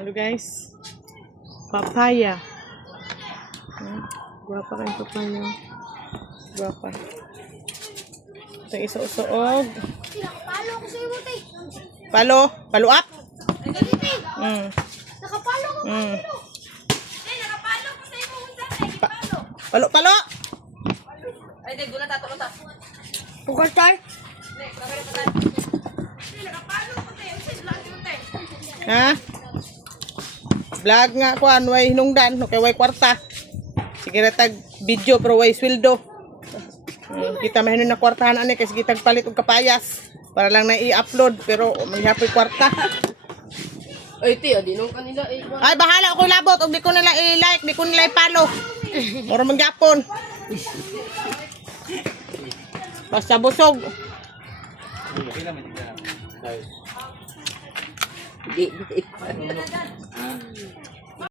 Hello guys. Papaya. Guwapa kayong papaya. Guwapa. Ito yung isusuog. Nakapalo ko sa iyo, te. Palo. Palo up. Nakapalo ko sa Mm. iyo. Eh, nakapalo ko sa iyo, te. Nakapalo. Palo, palo. Ay, di, gula tato ta. Pukal tayo. Nakapalo ko te, usin lang yun te. Ha? Vlog nga ko way hinungdan, no kay way kwarta. Sige na tag video pero way sweldo. Kita mahinon na kwartahan ani kasi kita palit og kapayas para lang na i-upload pero may hapoy kwarta. Ay, te, adi nung kanila eh. Ay bahala ako labot og di ko nila i-like, di ko nila i-follow. Moro man gyapon. Basta busog. Di,